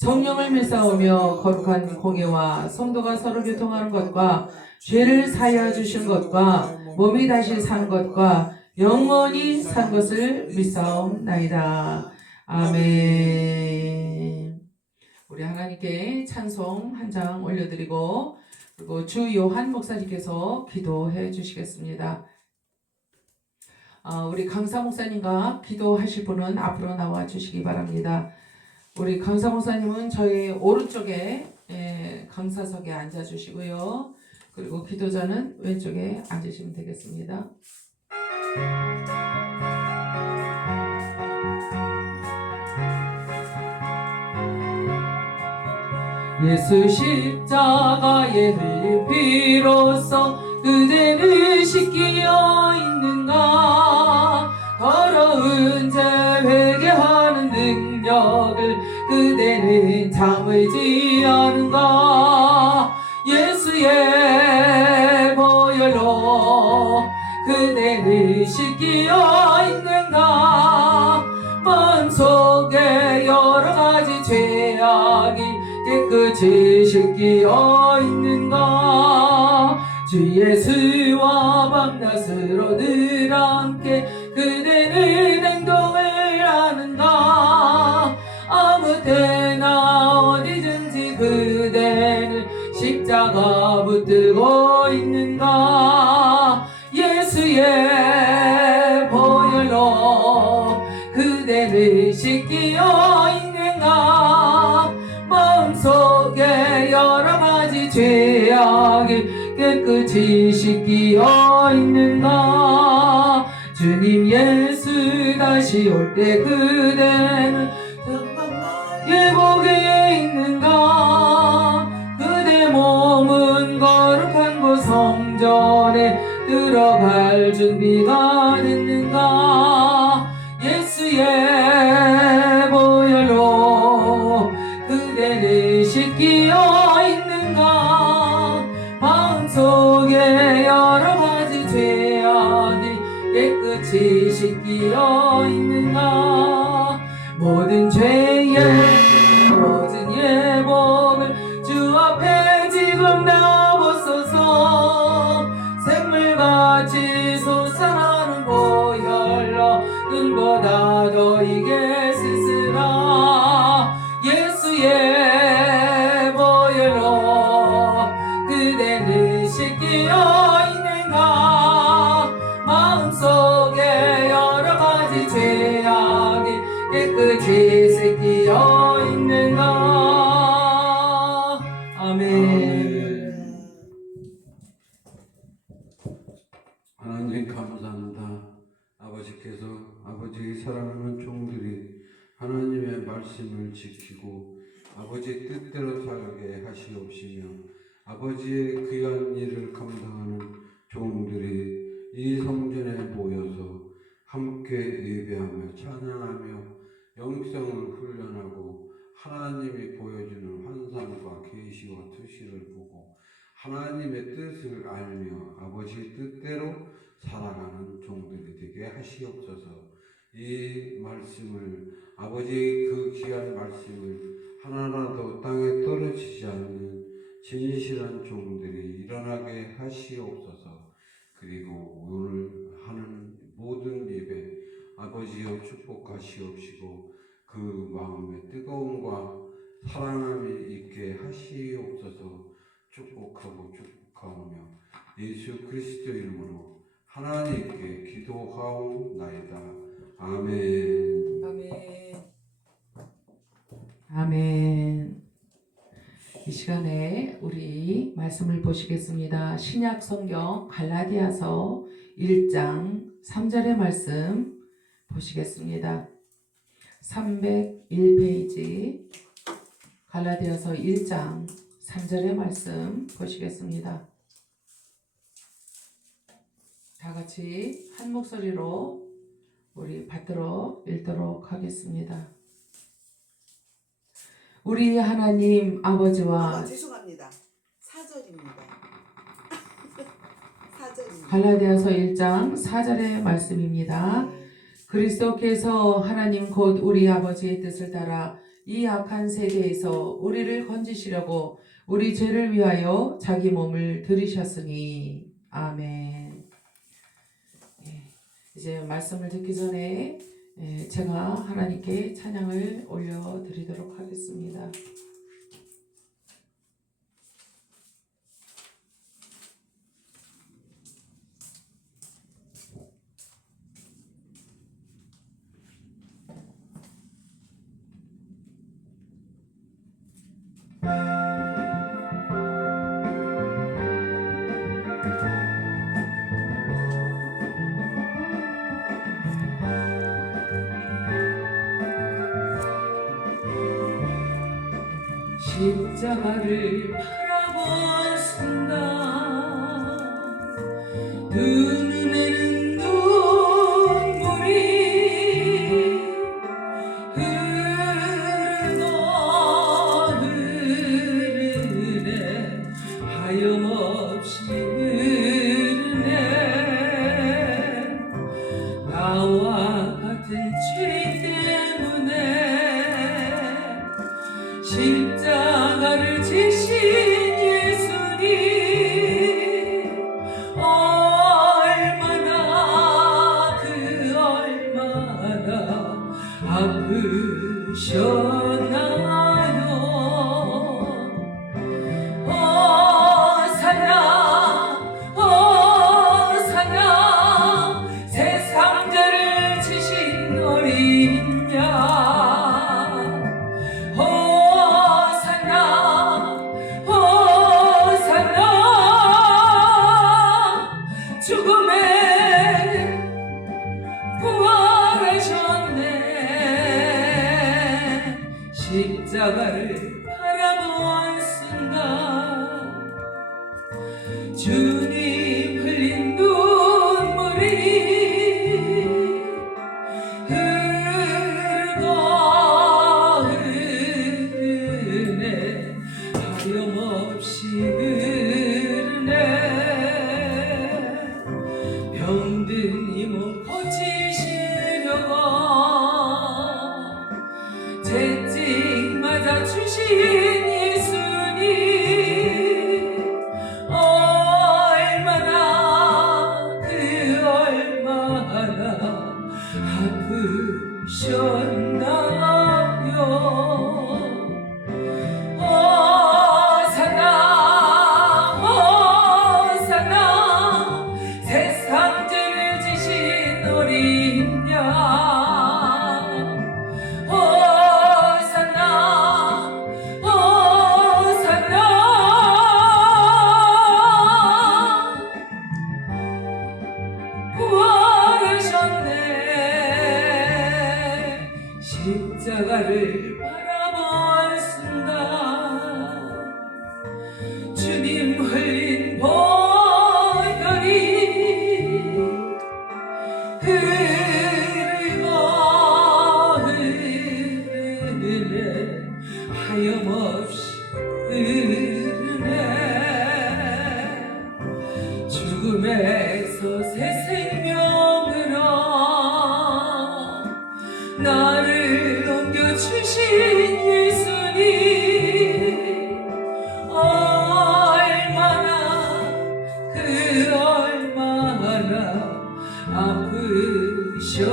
성령을 밀사오며 거룩한 공예와 성도가 서로 교통하는 것과 죄를 사하여 주신 것과 몸이 다시 산 것과 영원히 산 것을 믿사옵나이다. 아멘. 우리 하나님께 찬송 한 장 올려드리고 그리고 주 요한 목사님께서 기도해 주시겠습니다. 아, 우리 강사 목사님과 기도하실 분은 앞으로 나와 주시기 바랍니다. 우리 강사 목사님은 저희 오른쪽에 예, 강사석에 앉아 주시고요. 그리고 기도자는 왼쪽에 앉으시면 되겠습니다. 예수 십자가에 흘린 피로써 그대는 씻기어 있는가 더러운 죄 능력을 그대는 참을지 않은가? 예수의 보혈로 그대는 씻기어 있는가? 마음속에 여러 가지 죄악이 깨끗이 씻기어 있는가? 주 예수와 밤낮으로 늘 붙들고 있는가? 예수의 보혈로 그대를 씻기어 있는가? 마음속에 여러 가지 죄악이 깨끗이 씻기어 있는가? 주님 예수 다시 올 때 그대는 예복에 있는가? 그대 몸은 들어갈 준비가 됐는가? 예수의 보혈로 그대를 씻기어 있는가? 마음속에 여러 가지 죄악이 깨끗이 씻기어 있는가? 모든 죄 감사합니다. 아버지께서 아버지의 사랑하는 종들이 하나님의 말씀을 지키고 아버지 뜻대로 살게 하시옵시며 아버지의 귀한 일을 감당하는 종들이 이 성전에 모여서 함께 예배하며 찬양하며 영성을 훈련하고 하나님이 보여주는 환상과 계시와 투시를 보고 하나님의 뜻을 알며 아버지 뜻대로 살아가는 종들이 되게 하시옵소서. 이 말씀을 아버지 그 귀한 말씀을 하나라도 땅에 떨어지지 않는 진실한 종들이 일어나게 하시옵소서. 그리고 오늘 하는 모든 예배 아버지여 축복하시옵시고 그 마음에 뜨거움과 사랑함이 있게 하시옵소서. 축복하고 축복하오며 예수 그리스도 이름으로 하나님께 기도하옵나이다. 아멘. 아멘. 아멘. 이 시간에 우리 말씀을 보시겠습니다. 신약 성경 갈라디아서 1장 3절의 말씀 보시겠습니다. 301페이지 갈라디아서 1장 3절의 말씀 보시겠습니다. 다 같이 한 목소리로 우리 받들어 읽도록 하겠습니다. 우리 하나님 아버지와 아, 죄송합니다. 사절입니다. 사절입니다. 갈라디아서 1장 4절의 말씀입니다. 그리스도께서 하나님 곧 우리 아버지의 뜻을 따라 이 악한 세대에서 우리를 건지시려고 우리 죄를 위하여 자기 몸을 들이셨으니 아멘. 예, 이제 말씀을 듣기 전에 예, 제가 하나님께 찬양을 올려드리도록 하겠습니다. 십자가를 아 주님 흘린 눈물이 흐르고 흐르네. 하염없이 흐르네. 병든 이 몸 고치시려고. 채찍 맞아 주신 십자가를 순간 주님 흘린 보혈이 흐르고 흐르네 하염없이 흐르네 아프셨나요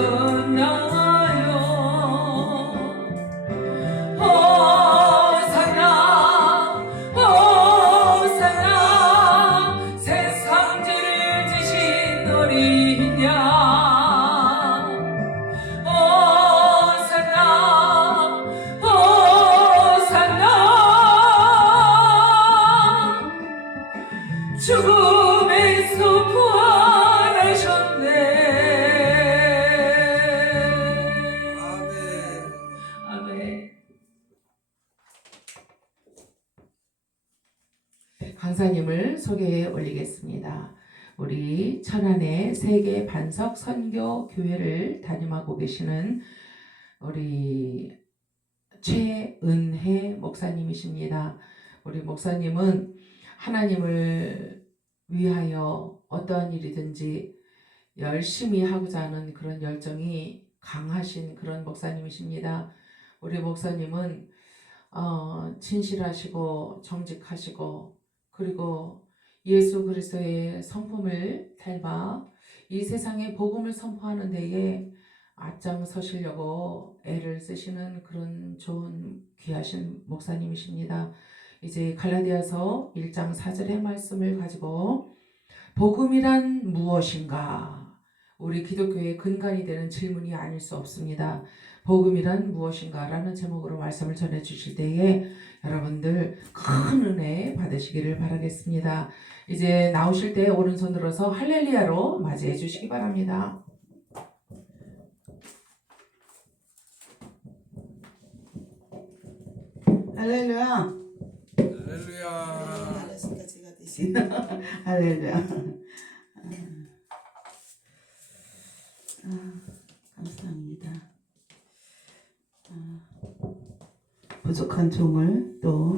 우리 천안의 세계 반석 선교 교회를 담임하고 계시는 우리 최은혜 목사님이십니다. 우리 목사님은 하나님을 위하여 어떠한 일이든지 열심히 하고자 하는 그런 열정이 강하신 그런 목사님이십니다. 우리 목사님은 어, 진실하시고 정직하시고 그리고 예수 그리스도의 성품을 닮아 이 세상에 복음을 선포하는 데에 앞장서시려고 애를 쓰시는 그런 좋은 귀하신 목사님이십니다. 이제 갈라디아서 1장 4절의 말씀을 가지고 복음이란 무엇인가? 우리 기독교의 근간이 되는 질문이 아닐 수 없습니다. 복음이란 무엇인가? 라는 제목으로 말씀을 전해 주실 때에 여러분들 큰 은혜 받으시기를 바라겠습니다. 이제 나오실 때 오른손 들어서 할렐루야로 맞이해 주시기 바랍니다. 할렐루야. 할렐루야. 대신 할렐루야. 아, 감사합니다. 아, 부족한 종을 또.